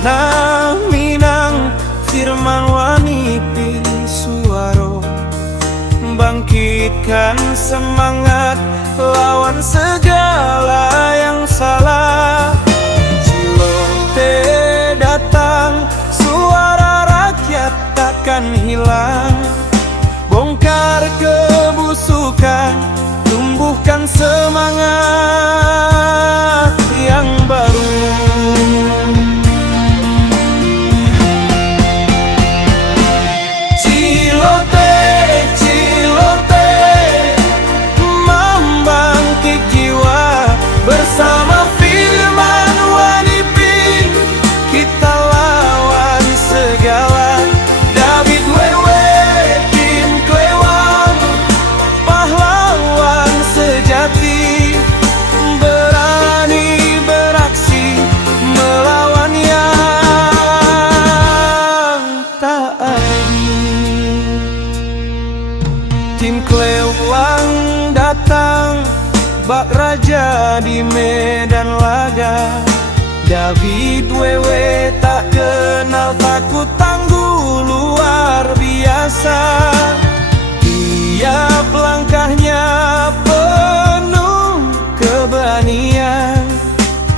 tanah Minang, firman wanipin suaro, bangkitkan semangat lawan segala yang salah. Cilote datang, suara rakyat takkan hilang. Bongkar kebusukan, tumbuhkan semangat yang baru. Cilote, Cilote, membangkit jiwa bersama firman wanipin, kita lawan segala. David Wewe, Tim Klewang, pahlawan sejati, berani beraksi melawan yang tak adil. Tim Klewang datang, bak raja di medan laga. David Wewe tak kenal takut, tangguh luar biasa. Tiap langkahnya penuh keberanian,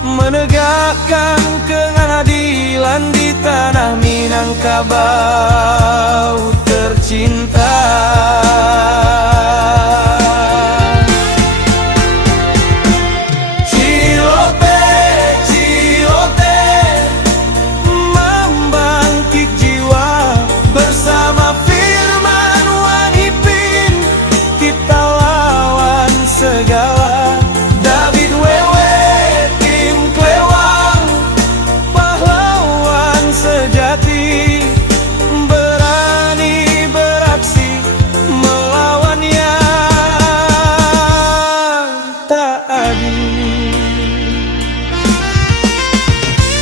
menegakkan keadilan di tanah Minangkabau tercinta. David Wewe, Tim Klewang, pahlawan sejati, berani beraksi melawan yang tak adil.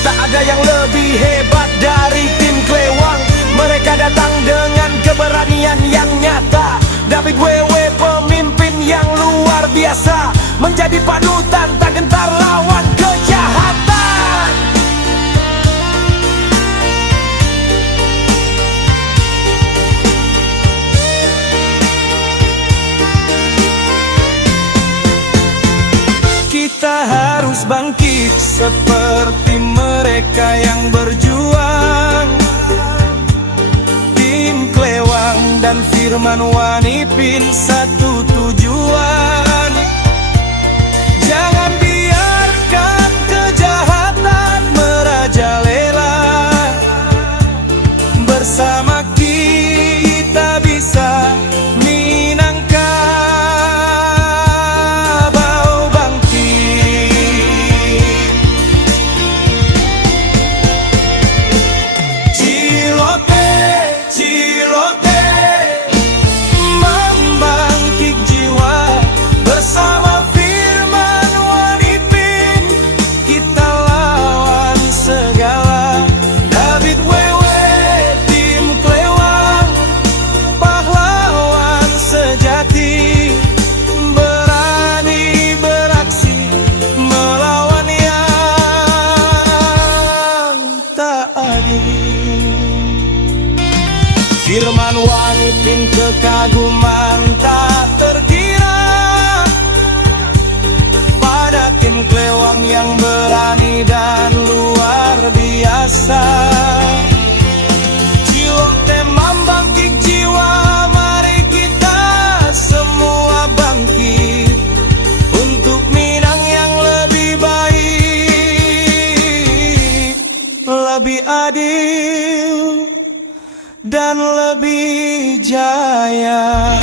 Tak ada yang lebih hebat dari Tim Klewang. Mereka datang dengan keberanian yang nyata. David Wewe pemimpin yang luar biasa, menjadi panutan tak gentar lawan kejahatan. Kita harus bangkit seperti mereka yang berjuang. Tim Klewang dan firman wanipin satu tujuan. Jangan biarkan kejahatan merajalela. Bersama kita bisa Minangkabau bangkit. Cilote, Cilote, membangkit jiwa bersama firman wanipin, kita lawan segala. David Wewe, Tim Klewang, pahlawan sejati, berani beraksi melawan yang tak adil. Firman wanipin kekaguman tak terkira pada Tim Klewang yang berani dan luar biasa. Cilote membangkit jiwa, mari kita semua bangkit untuk Minang yang lebih baik, lebih adil dan lebih jaya.